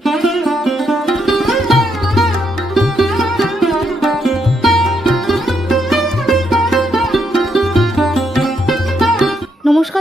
Mm-hmm.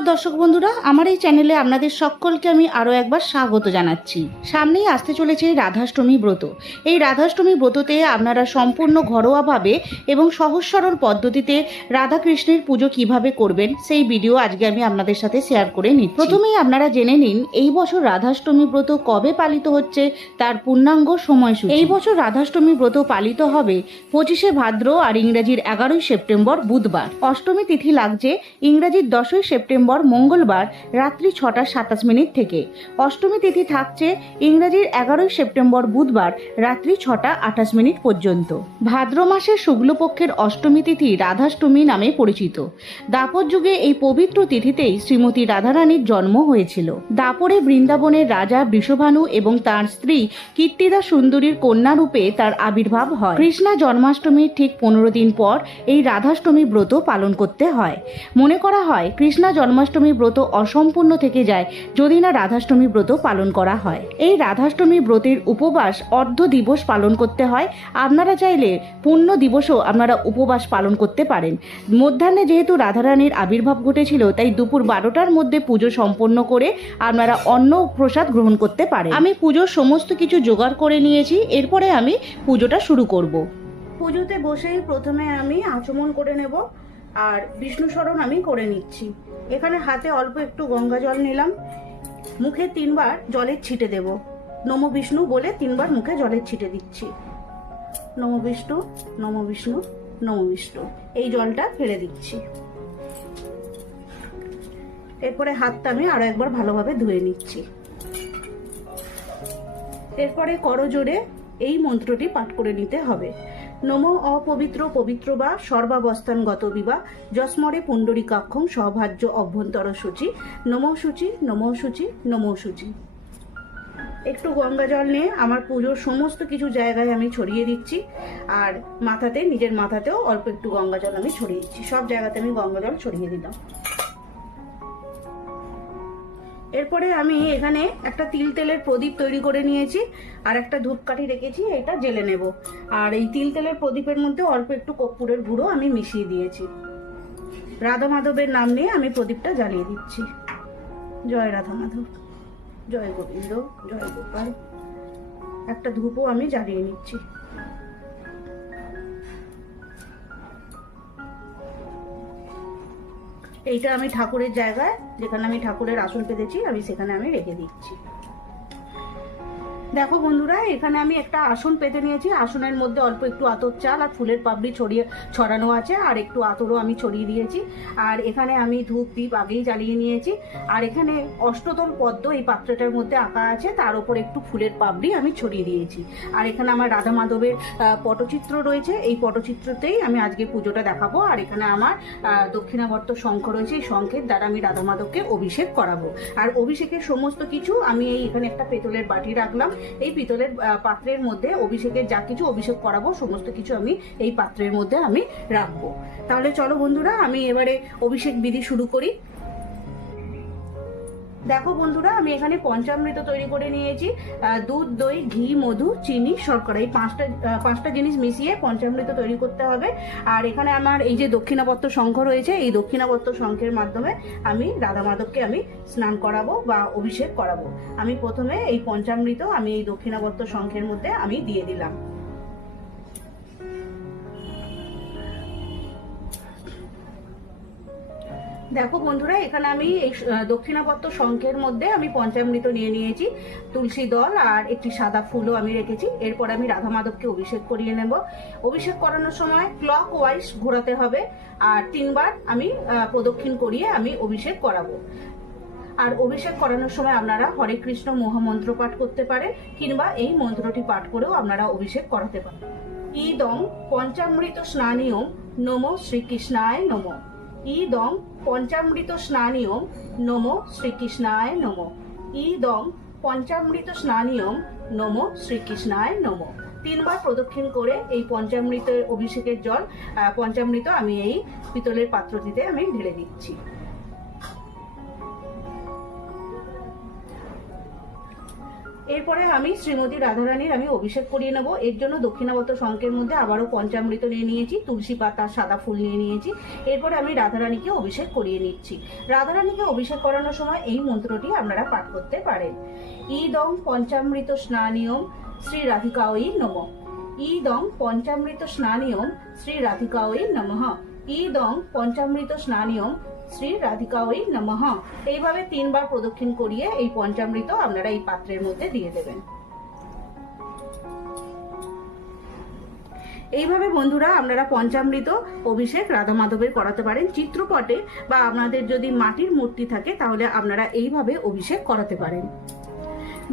নমস্কার দর্শক বন্ধুরা, আমার এই চ্যানেলে আপনাদের সকলকে আমি আরও একবার স্বাগত জানাচ্ছি। সামনেই আসতে চলেছে রাধাষ্টমী ব্রত। এই রাধাষ্টমী ব্রততে আপনারা সম্পূর্ণ ঘরোয়াভাবে এবং সহজ সরল পদ্ধতিতে রাধাকৃষ্ণের পুজো কীভাবে করবেন, সেই ভিডিও আজকে আমি আপনাদের সাথে শেয়ার করে নিই প্রথমেই আপনারা জেনে নিন, এই বছর রাধাষ্টমী ব্রত কবে পালিত হচ্ছে, তার পূর্ণাঙ্গ সময়সূচি। এই বছর রাধাষ্টমী ব্রত পালিত হবে পঁচিশে ভাদ্র আর ইংরাজির এগারোই সেপ্টেম্বর বুধবার। অষ্টমী তিথি লাগছে ইংরাজির দশই সেপ্টেম্বর মঙ্গলবার রাত্রি ছটা সাতাশ মিনিট থেকে। অষ্টমী তিথি থাকছে ইংরেজির এগারোই সেপ্টেম্বর বুধবার রাত্রি ছটা আঠাশ মিনিট পর্যন্ত। ভাদ্র মাসের শুক্লপক্ষের অষ্টমী তিথি রাধাষ্টমী নামে পরিচিত। দাপর যুগে এই পবিত্র তিথিতেই শ্রীমতী রাধারানীর জন্ম হয়েছিল। দাপরে বৃন্দাবনের রাজা বৃষভানু এবং তার স্ত্রী কীর্তিদা সুন্দরীর কন্যা রূপে তার আবির্ভাব হয়। কৃষ্ণা জন্মাষ্টমীর ঠিক পনেরো দিন পর এই রাধাষ্টমী ব্রত পালন করতে হয়। মনে করা হয়, কৃষ্ণা জন্মাষ্টমী ব্রত অসম্পূর্ণ থেকে যায় যদি না রাধাষ্টমী ব্রত পালন করা হয়। এই রাধাষ্টমী ব্রতের উপবাস অর্ধ দিবস পালন করতে হয়। আপনারা চাইলে পূর্ণ দিবসও আপনারা উপবাস পালন করতে পারেন। মধ্যাহ্নে যেহেতু রাধারানীর আবির্ভাব ঘটেছিল, তাই দুপুর বারোটার মধ্যে পুজো সম্পন্ন করে আপনারা অন্ন প্রসাদ গ্রহণ করতে পারেন। আমি পুজোর সমস্ত কিছু জোগাড় করে নিয়েছি, এরপরে আমি পুজোটা শুরু করব। পুজোতে বসেই প্রথমে আমি আচমন করে নেব। আর বিষ্ণু স্মরণ আমি করে নিচ্ছি। এখানে হাতে অল্প একটু গঙ্গা জল নিলাম। মুখে তিনবার জলের ছিটে দেব। নম বিষ্ণু বলে তিনবার মুখে জলের ছিটে দিচ্ছি। নম বিষ্ণু নম বিষ্ণু নম বিষ্ণু। এই জলটা ফেলে দিচ্ছি। এরপরে হাতটা আমি আরও একবার ভালোভাবে ধুয়ে নিচ্ছি। এরপরে করজোরে এই মন্ত্রটি পাঠ করে নিতে হবে। নম অপবিত্র পবিত্র বা সর্বাবস্থানগত বিবা যস্মরে পুণ্ডরিকাক্ষং সভাজ্য অভ্যন্তর সূচি। নম সূচি নম সূচি নম সূচি। একটু গঙ্গা জল নিয়ে আমার পুজোর সমস্ত কিছু জায়গায় আমি ছড়িয়ে দিচ্ছি, আর মাথাতে, নিজের মাথাতেও অল্প একটু গঙ্গা জল আমি ছড়িয়ে দিচ্ছি। সব জায়গাতে আমি গঙ্গা জল ছড়িয়ে দিলাম। এরপরে আমি এখানে একটা তিল তেলের প্রদীপ তৈরি করে নিয়েছি, আর একটা ধূপকাঠি রেখেছি, এটা জেলে নেব। আর এই তিল তেলের প্রদীপের মধ্যে অল্প একটু কর্পূরের গুঁড়ো আমি মিশিয়ে দিয়েছি। রাধা মাধবের নাম নিয়ে আমি প্রদীপটা জ্বালিয়ে দিচ্ছি। জয় রাধা মাধব জয় গোবিন্দ, জয় গোপাল। একটা ধূপও আমি জ্বালিয়ে নিচ্ছি। এইটা আমি ঠাকুরের জায়গায় যেখানে আমি ঠাকুরের আসন পেতেছি আমি সেখানে আমি রেখে দিচ্ছি। দেখো বন্ধুরা, এখানে আমি একটা আসন পেতে নিয়েছি। আসনের মধ্যে অল্প একটু আতর চাল আর ফুলের পাপড়ি ছড়িয়ে ছড়ানো আছে, আর একটু আতরও আমি ছড়িয়ে দিয়েছি। আর এখানে আমি ধূপ দ্বীপ আগেই জ্বালিয়ে নিয়েছি। আর এখানে অষ্টতল পদ্ম এই পাত্রটার মধ্যে আঁকা আছে, তার উপর একটু ফুলের পাপড়ি আমি ছড়িয়ে দিয়েছি। আর এখানে আমার রাধা মাধবের পটচিত্র রয়েছে, এই পটচিত্রতেই আমি আজকে পুজোটা দেখাবো। আর এখানে আমার দক্ষিণাবর্ত শঙ্খ রয়েছে, এই শঙ্খের দ্বারা আমি রাধা মাধবকে অভিষেক করাবো। আর অভিষেকের সমস্ত কিছু আমি এই এখানে একটা পেতলের বাটি রাখলাম এই পিতলের পাত্রের মধ্যে অভিষেকের যা কিছু অভিষেক করাবো, সমস্ত কিছু আমি এই পাত্রের মধ্যে আমি রাখব। তাহলে চলো বন্ধুরা, আমি এবারে অভিষেক বিধি শুরু করি। দেখো বন্ধুরা, আমি এখানে পঞ্চামৃত তৈরি করে নিয়েছি। দুধ, দই, ঘি, মধু, চিনি, শর্করা, এই পাঁচটা পাঁচটা জিনিস মিশিয়ে পঞ্চামৃত তৈরি করতে হবে। আর এখানে আমার এই যে দক্ষিণাবর্ত শঙ্খ রয়েছে, এই দক্ষিণাবর্ত শঙ্খের মাধ্যমে আমি রাধা মাধবকে আমি স্নান করাবো বা অভিষেক করাবো। আমি প্রথমে এই পঞ্চামৃত আমি এই দক্ষিণাবর্ত শঙ্খের মধ্যে আমি দিয়ে দিলাম। দেখো বন্ধুরা, এখানে আমি এই দক্ষিণাবর্ত শঙ্খের মধ্যে আমি পঞ্চামৃত নিয়ে নিয়েছি, তুলসী দল আর একটি সাদা ফুলও আমি রেখেছি। এরপর আমি রাধা মাধবকে অভিষেক করিয়ে নেব। অভিষেক করানোর সময় ক্লক ওয়াইজ ঘোরাতে হবে আর তিনবার আমি প্রদক্ষিণ করিয়ে আমি অভিষেক করাবো। আর অভিষেক করানোর সময় আপনারা হরে কৃষ্ণ মহামন্ত্র পাঠ করতে পারেন কিংবা এই মন্ত্রটি পাঠ করেও আপনারা অভিষেক করাতে পারেন। ইদং পঞ্চামৃত স্নানীয়ম নম শ্রীকৃষ্ণায় নম। ইদং পঞ্চামৃত স্নানীয়ম নম শ্রীকৃষ্ণায় নম। ইদম পঞ্চামৃত স্নানীয়ম নম শ্রীকৃষ্ণায় নম। তিনবার প্রদক্ষিণ করে এই পঞ্চামৃত অভিষেকের জল পঞ্চামৃত আমি এই পিতলের পাত্রটিতে আমি ঢেলে দিচ্ছি। এরপরে আমি শ্রীমতী রাধারানীর আমি অভিষেক করিয়ে নেব। এর জন্য দক্ষিণাবর্ত শঙ্কের মধ্যে আবারও পঞ্চামৃত নিয়ে নিয়েছি, তুলসী পাতা, সাদা ফুল নিয়ে নিয়েছি। এরপরে আমি রাধারানীকে অভিষেক করিয়ে নিচ্ছি। রাধারানীকে অভিষেক করানোর সময় এই মন্ত্রটি আপনারা পাঠ করতে পারেন। ইদং পঞ্চামৃত স্নানিয়ম শ্রী রাধিকাওয়ী নম। ইদং পঞ্চামৃত স্নানিয়ম শ্রী রাধিকাওয়ী নমঃ। ইদং পঞ্চামৃত স্নানিয়ম শ্রী রাধিকা ওই নমঃ। এইভাবে তিনবার প্রদক্ষিণ করিয়ে এই পঞ্চামৃত আপনারা এই পাত্রের মধ্যে দিয়ে দেবেন। এইভাবে বন্ধুরা আপনারা পঞ্চামৃত, অভিষেক রাধা মাধবের করাতে পারেন চিত্রপটে বা আপনাদের যদি মাটির মূর্তি থাকে তাহলে আপনারা এইভাবে অভিষেক করাতে পারেন।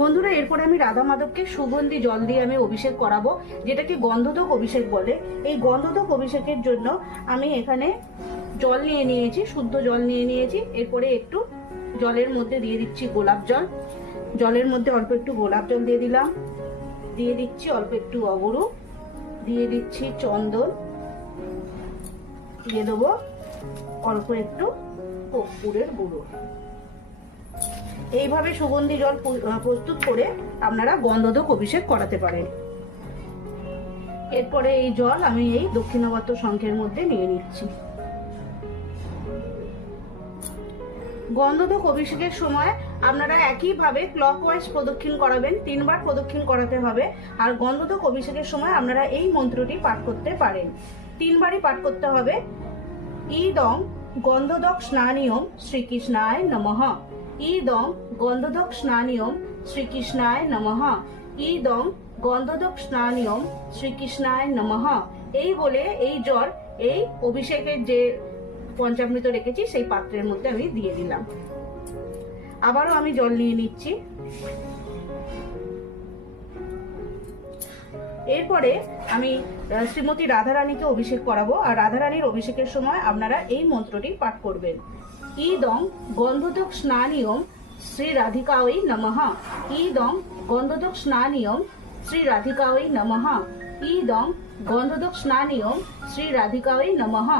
বন্ধুরা, এরপরে আমি রাধা মাধবকে সুগন্ধি জল দিয়ে আমি অভিষেক করাবো, যেটাকে গন্ধদক অভিষেক বলে। এই গন্ধদক অভিষেকের জন্য আমি এখানে জল নিয়ে নিয়েছি, শুদ্ধ জল নিয়ে নিয়েছি। এরপরে একটু জলের মধ্যে দিয়ে দিচ্ছি গোলাপ জল। জলের মধ্যে অল্প একটু গোলাপ জল দিয়ে দিলাম। দিয়ে দিচ্ছি অল্প একটু অগরু দিয়ে দিচ্ছি চন্দন। দিয়ে দেবো অল্প একটু কর্পূরের গুঁড়ো। এইভাবে সুগন্ধি জল প্রস্তুত করে আপনারা গন্ধদক অভিষেক করাতে পারেন। এরপরে এই জল আমি এই দক্ষিণাবর্ত শঙ্খের মধ্যে নিয়ে নিচ্ছি। গন্ধদক অভিষেকের সময় আপনারা একইভাবে ক্লকওয়াইজ প্রদক্ষিণ করাবেন, তিনবার প্রদক্ষিণ করাতে হবে। আর গন্ধদক অভিষেকের সময় আপনারা এই মন্ত্রটি পাঠ করতে পারেন। তিনবারই পাঠ করতে হবে। ইদং গন্ধদক স্নানিয়ম শ্রীকৃষ্ণায় নমঃ। ইদং গন্ধদক স্নানিয়ম শ্রীকৃষ্ণায় নমঃ। ইদং গন্ধদক স্নানিয়ম শ্রীকৃষ্ণায় নমঃ। এই বলে এই জল এই অভিষেকের যে পঞ্চামৃত রেখেছি, সেই পাত্রের মধ্যে আমি দিয়ে দিলাম। আবারও আমি জল নিয়ে নিচ্ছি। এরপরে আমি শ্রীমতী রাধারানীকে অভিষেক করাবো, আর রাধারানীর অভিষেকের সময় আপনারা এই মন্ত্রটি পাঠ করবেন। ইদং গন্ধদক স্নানিয়ম শ্রী রাধিকাওই নমঃ। ইদং গন্ধদক স্নানিয়ম শ্রী রাধিকাওই নমঃ। ইদং গন্ধদক স্নানিয়ম শ্রী রাধিকাওই নমঃ।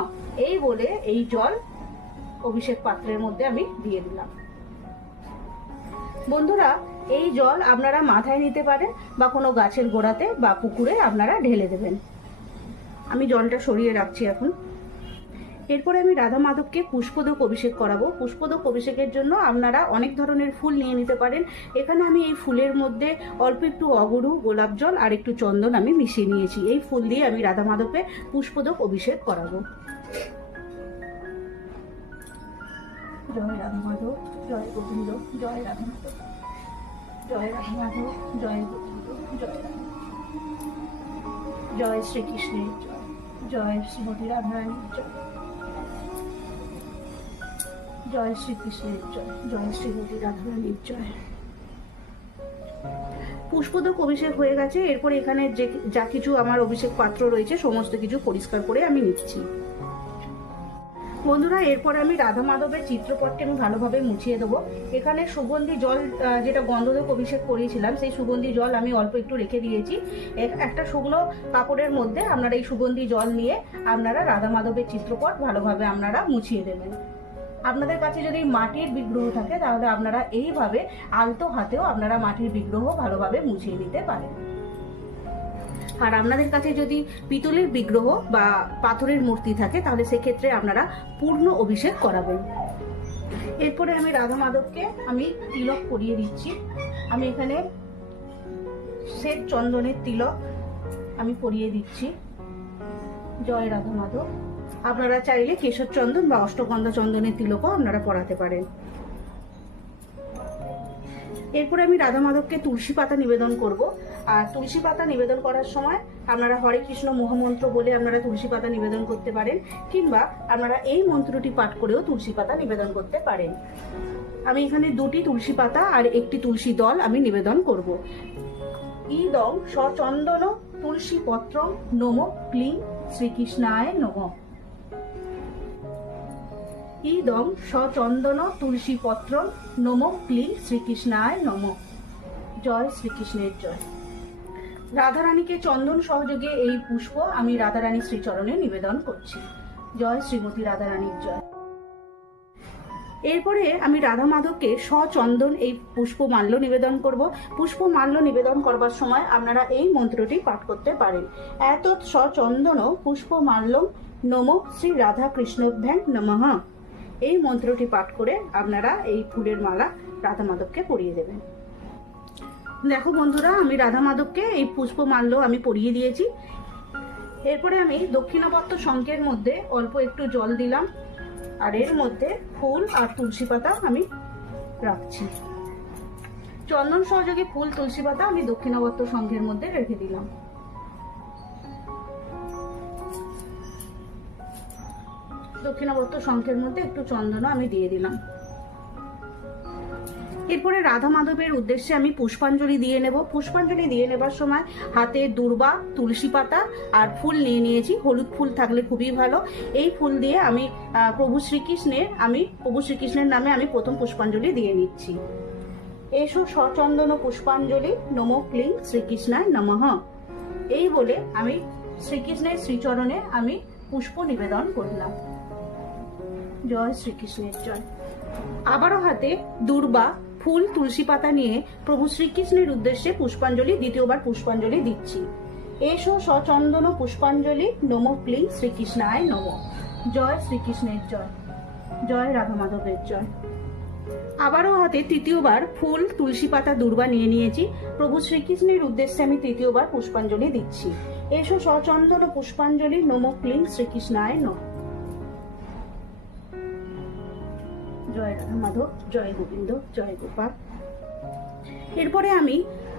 এই বলে এই জল অভিষেক পাত্রের মধ্যে আমি দিয়ে দিলাম। বন্ধুরা, এই জল আপনারা মাথায় নিতে পারেন বা কোনো গাছের গোড়াতে বা পুকুরে আপনারা ঢেলে দেবেন। আমি জলটা সরিয়ে রাখছি এখন। এরপরে আমি রাধা মাধবকে পুষ্পদক অভিষেক করাবো। পুষ্পদক অভিষেকের জন্য আপনারা অনেক ধরনের ফুল নিয়ে নিতে পারেন। এখানে আমি এই ফুলের মধ্যে অল্প একটু অগরু, গোলাপ জল আর একটু চন্দন আমি মিশিয়ে নিয়েছি। এই ফুল দিয়ে আমি রাধা মাধবকে পুষ্পদক অভিষেক করাবো। জয় রাধা মাধব জয় গোবিন্দ, জয় রাধা জয় রাধা জয় গোবিন্দ, জয় জয় শ্রীকৃষ্ণের জয় জয় শ্রীমতী রাধারানীর জয় জয় শ্রীকৃষ্ণের জয় জয় শ্রীমতী রাধারানীর জয়। পুষ্পদক অভিষেক হয়ে গেছে, এরপর এখানে যে যা কিছু আমার অভিষেক পাত্র রয়েছে, সমস্ত কিছু পরিষ্কার করে আমি নিচ্ছি। বন্ধুরা, এরপরে আমি রাধা মাধবের চিত্রপটকে আমি ভালোভাবে মুছিয়ে দেবো। এখানে সুগন্ধি জল যেটা গন্ধদক অভিষেক করিয়েছিলাম, সেই সুগন্ধি জল আমি অল্প একটু রেখে দিয়েছি। একটা শুকনো কাপড়ের মধ্যে আপনারা এই সুগন্ধি জল নিয়ে আপনারা রাধা মাধবের চিত্রপট ভালোভাবে আপনারা মুছিয়ে দেবেন। আপনাদের কাছে যদি মাটির বিগ্রহ থাকে, তাহলে আপনারা এইভাবে আলতো হাতেও আপনারা মাটির বিগ্রহ ভালোভাবে মুছিয়ে নিতে পারেন। আর আপনাদের কাছে যদি পিতলের বিগ্রহ বা পাথরের মূর্তি থাকে, তাহলে সেক্ষেত্রে আপনারা পূর্ণ অভিষেক করাবেন। এরপরে আমি রাধা মাধবকে আমি তিলক পরিয়ে দিচ্ছি। আমি এখানে শ্বেত চন্দনের তিলক আমি পরিয়ে দিচ্ছি। জয় রাধা মাধব। আপনারা চাইলে কেশর চন্দন বা অষ্টগন্ধা চন্দনের তিলকও আপনারা পরাতে পারেন। এরপরে আমি রাধা মাধবকে তুলসী পাতা নিবেদন করব। আর তুলসী পাতা নিবেদন করার সময় আপনারা হরে কৃষ্ণ মহামন্ত্র বলে আপনারা তুলসী পাতা নিবেদন করতে পারেন, কিংবা আপনারা এই মন্ত্রটি পাঠ করেও তুলসী পাতা নিবেদন করতে পারেন। আমি এখানে দুটি তুলসী পাতা আর একটি তুলসী দল আমি নিবেদন করব। ইদং সচন্দন তুলসী পত্র নম ক্লিং শ্রীকৃষ্ণায় নম। ইদং সচন্দন তুলসী পত্র নম ক্লিং শ্রীকৃষ্ণায় নম। জয় শ্রীকৃষ্ণের জয়। রাধারানীকে চন্দন সহযোগে এই পুষ্প আমি রাধারানী শ্রীচরণে নিবেদন করছি। জয় শ্রীমতী রাধারানীর জয়। এরপরে আমি রাধা মাধবকে সচন্দন এই পুষ্পমাল্য নিবেদন করব। পুষ্পমাল্য নিবেদন করবার সময় আপনারা এই মন্ত্রটি পাঠ করতে পারেন। এত সচন্দন পুষ্পমাল্য নম শ্রী রাধা কৃষ্ণভ্যাং নমঃ। এই মন্ত্রটি পাঠ করে আপনারা এই ফুলের মালা রাধা মাধবকে পরিয়ে দেবেন। দেখো বন্ধুরা, আমি রাধা মাধবকে এই পুষ্পমাল্য আমি পরিয়ে দিয়েছি। এরপরে আমি দক্ষিণাবর্ত শঙ্কের মধ্যে অল্প একটু জল দিলাম আর এর মধ্যে ফুল আর তুলসী পাতা আমি রাখছি। চন্দন সহযোগে ফুল, তুলসী পাতা আমি দক্ষিণাবর্ত সংঘের মধ্যে রেখে দিলাম। দক্ষিণাবর্ত শঙ্খের মধ্যে একটু চন্দনও আমি দিয়ে দিলাম। এরপরে রাধা মাধবের উদ্দেশ্যে আমি পুষ্পাঞ্জলি দিয়ে নেব। পুষ্পাঞ্জলি দিয়ে নেবার সময় হাতে দুর্বা, তুলসী পাতা আর ফুল নিয়ে নিয়েছি। হলুদ ফুল থাকলে খুবই ভালো। এই ফুল দিয়ে আমি প্রভু শ্রীকৃষ্ণের, আমি, প্রভু শ্রীকৃষ্ণের নামে আমি প্রথম পুষ্পাঞ্জলি দিয়ে নিচ্ছি। এসো সচন্দন পুষ্পাঞ্জলি, নম ক্লিং শ্রীকৃষ্ণায় নমঃ। এই বলে আমি শ্রীকৃষ্ণের শ্রীচরণে আমি পুষ্প নিবেদন করলাম। জয় শ্রীকৃষ্ণের জয়। আবারও হাতে দুর্বা, ফুল, তুলসী পাতা নিয়ে প্রভু শ্রীকৃষ্ণের উদ্দেশ্যে পুষ্পাঞ্জলি, দ্বিতীয়বার পুষ্পাঞ্জলি দিচ্ছি। এসো সচন্দন পুষ্পাঞ্জলি, নম ক্লিং শ্রীকৃষ্ণায় নম। জয় শ্রীকৃষ্ণের জয় জয় রাধা মাধবের জয়। আবারও হাতে তৃতীয়বার ফুল, তুলসী পাতা, দুর্বা নিয়ে নিয়েছি। প্রভু শ্রীকৃষ্ণের উদ্দেশ্যে আমি তৃতীয়বার পুষ্পাঞ্জলি দিচ্ছি। এসো সচন্দন পুষ্পাঞ্জলি, নম ক্লিং শ্রীকৃষ্ণায় নম। জয় রাধা মাধব জয় গোবিন্দ, জয় গোপাল। এরপরে আমি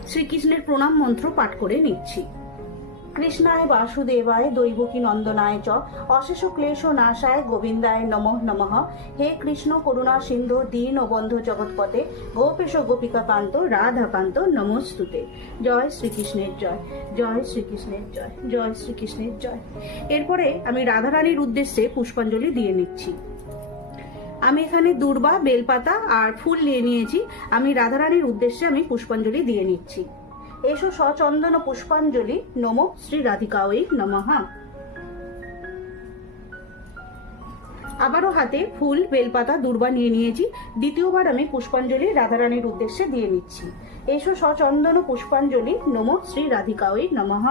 শ্রীকৃষ্ণের প্রণাম মন্ত্র পাঠ করে নিচ্ছি। কৃষ্ণায় বাসুদেবায়, দৈবকী নন্দনায় চ, অশেষ ক্লেশ নাশায় গোবিন্দায় নমঃ নমঃ। হে কৃষ্ণ, করুণা, সিন্ধু, দীন ও বন্ধু জগৎপতে গোপেশ গোপিকা কান্ত রাধাকান্ত নমস্তুতে। জয় শ্রীকৃষ্ণের জয় জয় শ্রীকৃষ্ণের জয় জয় শ্রীকৃষ্ণের জয়। এরপরে আমি রাধারানীর উদ্দেশ্যে পুষ্পাঞ্জলি দিয়ে নিচ্ছি। আমি এখানে দূর্বা, বেলপাতা আর ফুল নিয়ে নিয়েছি। আমি রাধারানীর উদ্দেশ্যে আমি পুষ্পাঞ্জলি দিয়ে নিচ্ছি। এসো সচন্দন পুষ্পাঞ্জলি। নম শ্রী রাধিকাওয়ি নমঃ। আবারও হাতে ফুল, বেলপাতা, দুর্বা নিয়ে নিয়েছি। দ্বিতীয়বার আমি পুষ্পাঞ্জলি রাধারানীর উদ্দেশ্যে দিয়ে নিচ্ছি। এসো সচন্দন পুষ্পাঞ্জলি। নম শ্রী রাধিকাওয়ি নমঃ।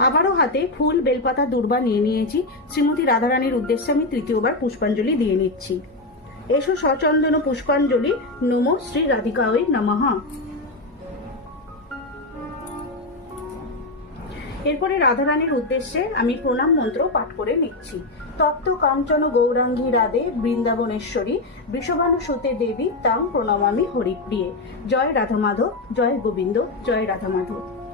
আবারও হাতে ফুল, বেলপাতা, দুর্বা নিয়ে নিয়েছি। শ্রীমতী রাধারানীর উদ্দেশ্যে আমি তৃতীয়বার পুষ্পাঞ্জলি দিয়ে নিচ্ছি। এসো সচন্দন পুষ্পাঞ্জলি। নমো শ্রী রাধিকাওই নমঃ। এরপরে রাধারানীর উদ্দেশ্যে আমি প্রণাম মন্ত্র পাঠ করে নিচ্ছি। তত্ত্ব কাঞ্চন গৌরাঙ্গী রাধে, বৃন্দাবনেশ্বরী বৃষভানু সুতে দেবী তাং প্রণমামি হরিপ্রিয়ে। জয় রাধা মাধব জয় গোবিন্দ, জয় রাধা মাধব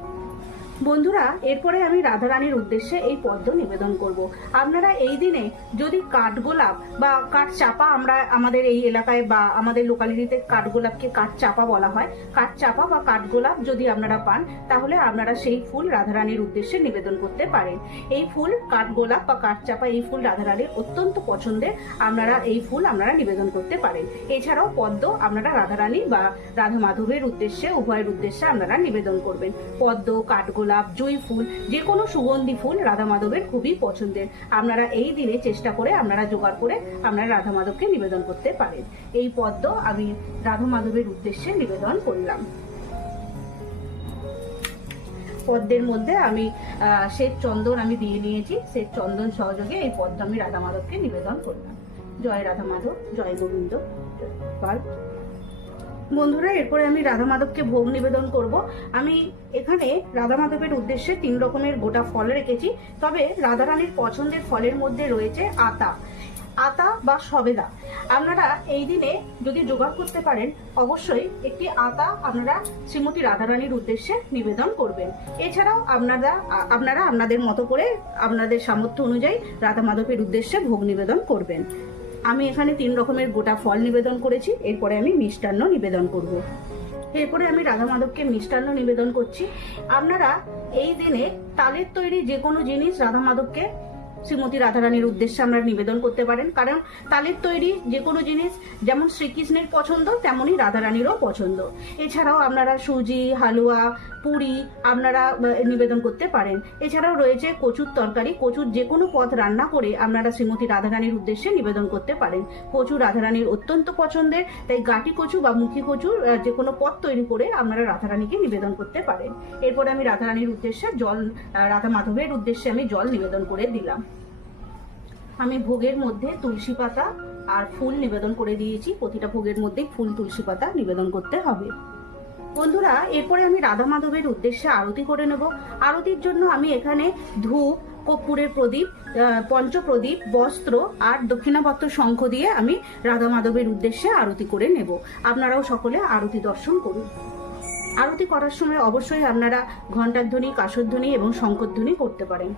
বন্ধুরা, এরপরে আমি রাধারানীর উদ্দেশ্যে এই পদ্ম নিবেদন করব। আপনারা এই দিনে যদি কাঠগোলাপ বা কাঠ চাপা আমরা আমাদের এই এলাকায় বা আমাদের লোকালিটিতে কাঠগোলাপকে কাঠ চাপা বলা হয় কাঠ চাপা বা কাঠগোলাপ যদি আপনারা পান, তাহলে আপনারা সেই ফুল রাধারানীর উদ্দেশ্যে নিবেদন করতে পারেন। এই ফুল কাঠগোলাপ বা কাঠ চাপা এই ফুল রাধারানীর অত্যন্ত পছন্দের আপনারা এই ফুল আপনারা নিবেদন করতে পারেন। এছাড়াও পদ্ম আপনারা রাধারানী বা রাধা মাধবের উদ্দেশ্যে, উভয়ের উদ্দেশ্যে আপনারা নিবেদন করবেন। পদ্ম, কাঠগোলাপ জুঁই ফুল, যে কোনো সুগন্ধি ফুল রাধা মাধবের খুবই পছন্দের। আপনারা এই দিনে চেষ্টা করে আপনারা জোগাড় করে আপনারা রাধা মাধবকে নিবেদন করতে পারেন। এই পদ্ম আমি রাধা মাধবের উদ্দেশ্যে নিবেদন করলাম। পদ্মের মধ্যে আমি শ্বেত চন্দন আমি দিয়ে নিয়েছি। শ্বেত চন্দন সহযোগে এই পদ্ম আমি রাধা মাধবকে নিবেদন করলাম। জয় রাধা মাধব, জয় গোবিন্দ, জয় বন্ধুরা, এরপরে আমি রাধা মাধবকে ভোগ নিবেদন করব। আমি এখানে রাধা মাধবের উদ্দেশ্যে তিন রকমের গোটা ফল রেখেছি। তবে রাধারানীর পছন্দের ফলের মধ্যে রয়েছে আতা। আতা বা সবেদা। আপনারা এই দিনে যদি জোগাড় করতে পারেন, অবশ্যই একটি আতা আপনারা শ্রীমতী রাধারানীর উদ্দেশ্যে নিবেদন করবেন। এছাড়াও আপনারা আপনারা আপনাদের মতো করে আপনাদের সামর্থ্য অনুযায়ী রাধা মাধবের উদ্দেশ্যে ভোগ নিবেদন করবেন। আমি এখানে তিন রকমের গোটা ফল নিবেদন করেছি। এরপরে আমি মিষ্টান্ন নিবেদন করব। এরপরে আমি রাধা মাধবকে মিষ্টান্ন নিবেদন করছি। আপনারা এই দিনে তালের তৈরি যে কোনো জিনিস রাধা মাধবকে শ্রীমতী রাধারানীর উদ্দেশ্যে আমরা নিবেদন করতে পারেন। কারণ তালের তৈরি যে কোনো জিনিস যেমন শ্রীকৃষ্ণের পছন্দ, তেমনই রাধারানীরও পছন্দ। এছাড়াও আপনারা সুজি, হালুয়া পুরি আপনারা নিবেদন করতে পারেন। এছাড়াও রয়েছে কচুর তরকারি। কচুর যে কোনো পদ রান্না করে আপনারা শ্রীমতী রাধারানীর উদ্দেশ্যে নিবেদন করতে পারেন। কচু রাধারানীর অত্যন্ত পছন্দের, তাই গাটি কচু বা মুখী কচুর যে কোনো পদ তৈরি করে আপনারা রাধারানীকে নিবেদন করতে পারেন। এরপরে আমি রাধারানীর উদ্দেশ্যে জল রাধা মাধবের উদ্দেশ্যে আমি জল নিবেদন করে দিলাম। আমি ভোগের মধ্যে তুলসী পাতা আর ফুল নিবেদন করে দিয়েছি। প্রতিটা ভোগের মধ্যেই ফুল, তুলসী পাতা নিবেদন করতে হবে। বন্ধুরা, এরপরে আমি রাধা মাধবের উদ্দেশ্যে আরতি করে নেব। আরতির জন্য আমি এখানে ধূপ, কর্পূরের প্রদীপ পঞ্চপ্রদীপ, বস্ত্র আর দক্ষিণাপত্র শঙ্খ দিয়ে আমি রাধা মাধবের উদ্দেশ্যে আরতি করে নেব। আপনারাও সকলে আরতি দর্শন করুন। আরতি করার সময় অবশ্যই আপনারা ঘণ্টার ধ্বনি কাসর ধ্বনি এবং শঙ্করধ্বনি করতে পারেন।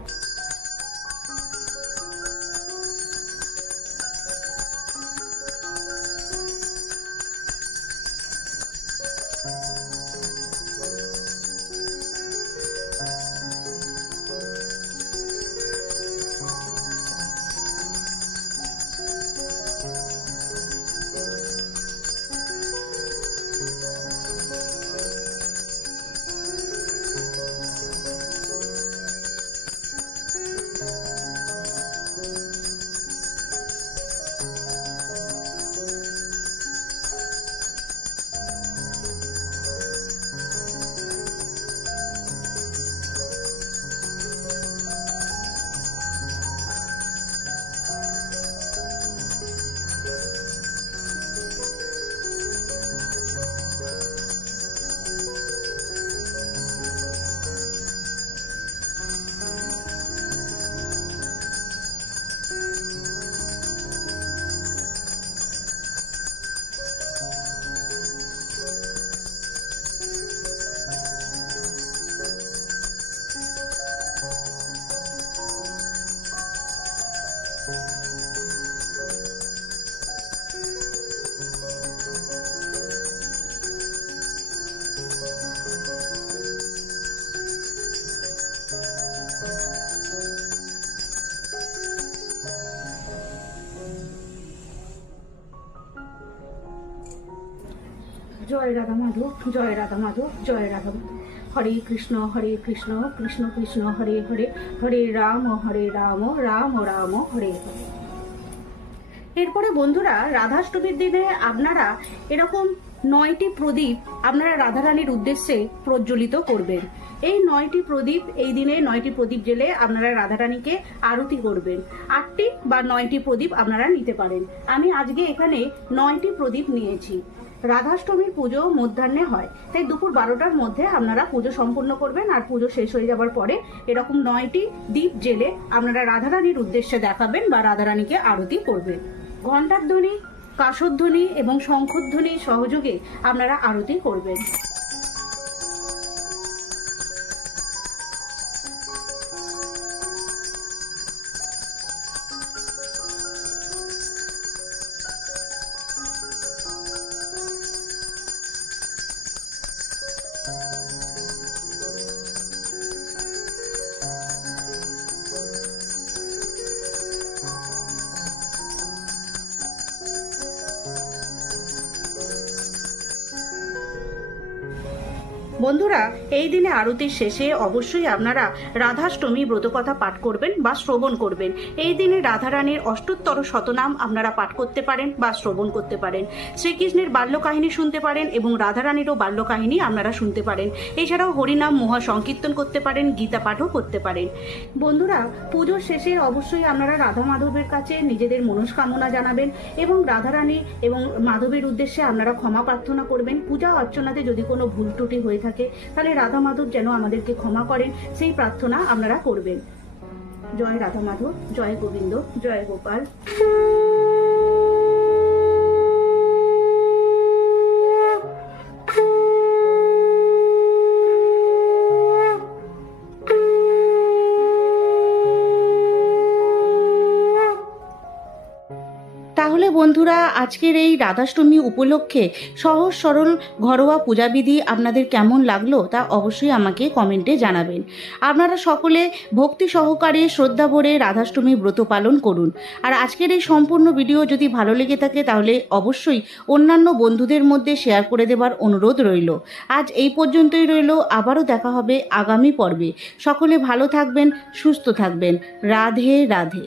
জয় রাধা মাধব, জয় রাধা মাধব, জয় রাধা হরে কৃষ্ণ হরে কৃষ্ণ কৃষ্ণ কৃষ্ণ, হরে হরে হরে রাম হরে রাম রাম রাম, হরে হরে। এরপরে বন্ধুরা, রাধাষ্টমীর দিনে আপনারা এরকম নয়টি প্রদীপ আপনারা রাধারানীর উদ্দেশ্যে প্রজ্বলিত করবেন। এই নয়টি প্রদীপ, এই দিনে নয়টি প্রদীপ জেলে আপনারা রাধারানীকে আরতি করবেন। আটটি বা নয়টি প্রদীপ আপনারা নিতে পারেন। আমি আজকে এখানে নয়টি প্রদীপ নিয়েছি। রাধাষ্টমীর পুজো মধ্যাহ্নে হয়। তাই দুপুর বারোটার মধ্যে আপনারা পুজো সম্পূর্ণ করবেন আর পুজো শেষ হয়ে যাবার পরে এরকম নয়টি দ্বীপ জেলে আপনারা রাধারানীর উদ্দেশ্যে দেখাবেন বা রাধারানীকে আরতি করবেন। ঘণ্টার ধ্বনি, কাশধ্বনি এবং শঙ্খধ্বনি সহযোগে আপনারা আরতি করবেন। বন্ধুরা এই দিনে আরতির শেষে অবশ্যই আপনারা রাধাষ্টমী ব্রতকথা পাঠ করবেন বা শ্রবণ করবেন। এই দিনে রাধারানীর অষ্টোত্তর শতনাম আপনারা পাঠ করতে পারেন বা শ্রবণ করতে পারেন। শ্রীকৃষ্ণের বাল্য কাহিনী শুনতে পারেন এবং রাধারানীরও বাল্য কাহিনী আপনারা শুনতে পারেন। এছাড়াও হরিনাম, মহা সংকীর্তন করতে পারেন, গীতা পাঠও করতে পারেন। বন্ধুরা, পুজোর শেষে অবশ্যই আপনারা রাধা মাধবের কাছে নিজেদের মনস্কামনা জানাবেন এবং রাধারানী এবং মাধবের উদ্দেশ্যে আপনারা ক্ষমা প্রার্থনা করবেন। পূজা অর্চনাতে যদি কোনো ভুল ত্রুটি হয়ে থাকে, তাহলে রাধা মাধব যেন আমাদেরকে ক্ষমা করেন, সেই প্রার্থনা আপনারা করবেন। জয় রাধা মাধব, জয় গোবিন্দ, জয় গোপাল। বন্ধুরা, আজকের এই রাধাষ্টমী উপলক্ষে সহজ সরল ঘরোয়া পূজাবিধি আপনাদের কেমন লাগল তা অবশ্যই আমাকে কমেন্টে জানাবেন। আপনারা সকলে ভক্তি সহকারে শ্রদ্ধা ভরে রাধাষ্টমী ব্রত পালন করুন। আর আজকের এই সম্পূর্ণ ভিডিও যদি ভালো লেগে থাকে তাহলে অবশ্যই অন্যান্য বন্ধুদের মধ্যে শেয়ার করে দেবার অনুরোধ রইল। আজ এই পর্যন্তই রইল, আবারও দেখা হবে আগামী পর্বে। সকলে ভালো থাকবেন, সুস্থ থাকবেন। রাধে রাধে।